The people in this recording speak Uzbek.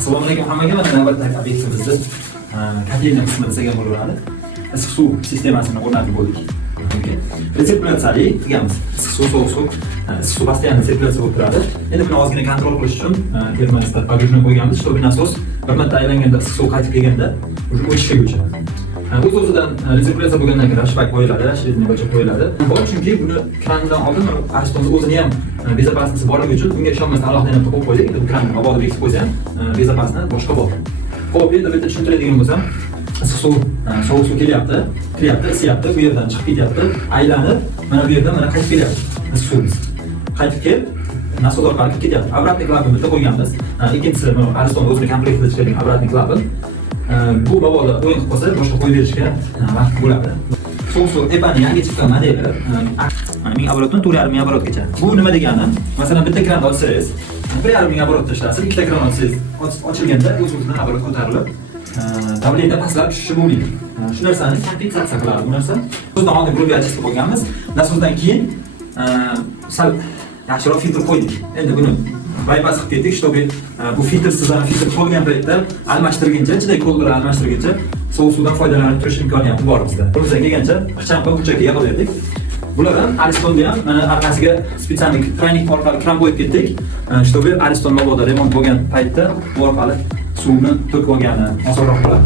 Assalomu alaykum hammaga. Mana navbatdagi obyektimizni kotelni qismi desak bo'laveradi. Issiq suv sistemasini o'rnatib bo'ldik. Resirkulyatsiyali qilganmiz. Issiq suv, sovuq suv, issiq suv постоянно resirkulyatsiya bo'lib turadi. Endi buni ozgina kontrol qilish uchun termostat pagujni qo'yganmiz. Чтобы nasos bir marta aylanganda issiq suv qaytib kelganda o'chishga o'chadi. O'z-o'zidan resirkulyatsiya bo'lgandan keyin shpak qo'yiladi, shvedniy bocha qo'yiladi. Chunki buni krandan oldin Aristonda o'zini ham bezopasnisi borligi uchun bunga ishonmasdan alohida yana qo'yib qo'ydik. Bu kranni mabodo bekitib qo'ysa ham bezopasni boshqa bor. Xo'p, endi bitta tushuntiradigan bo'lsam, issiq suv, sovuq suv kelyapti, isyapti, bu yerdan chiqib ketyapti, aylanib, mana bu yerdan mana qaytib kelyapti. Issiq suvimiz qaytib kelib, nasos orqali ketyapti. Обратный klapan bitta qo'yganmiz. Ikkinchisi Ariston o'zini komplektida chiqargan обратный klapan. Bu mabodo o'yin qilib qolsa, boshqa qo'yib berishga vaqt bo'ladi. Sovuq suv epani yangi chiqqan modeli. Mana 1000 оборотdan 4,5 оборотgacha. Bu nima degani? Masalan, bitta kran ochsangiz, 1,5 оборотda ishlasiz, ikkita kran ochsangiz, ochilganda o'z-o'zidan оборот ko'tarilib, давление pastlab tushishi mumkin. Shu narsani kompensatsiya qiladi bu narsa. O'zdan oldin grubi ochib qo'yganmiz. Nasosdan keyin sal yaxshiroq filtr qo'ydik. Endi buni bypass qilib ketdik, чтобы bu filtrsiz filtr qolgan paytda almashtirguncha, ichida ko'ldirib almashtirguncha sovuq suvdan foydalanib turish imkoniyati bor bizda. Qo'ldan kelgancha ixcham qilib bunchaga qo'ydik. Bulardan Aristonda ham mana orqasiga spesialnik traynik orqali kran qo'yib ketdik, чтобы Ariston mabodo remont bo'lgan paytda bu orqali suvni to'kib olgani osonroq bo'ladi.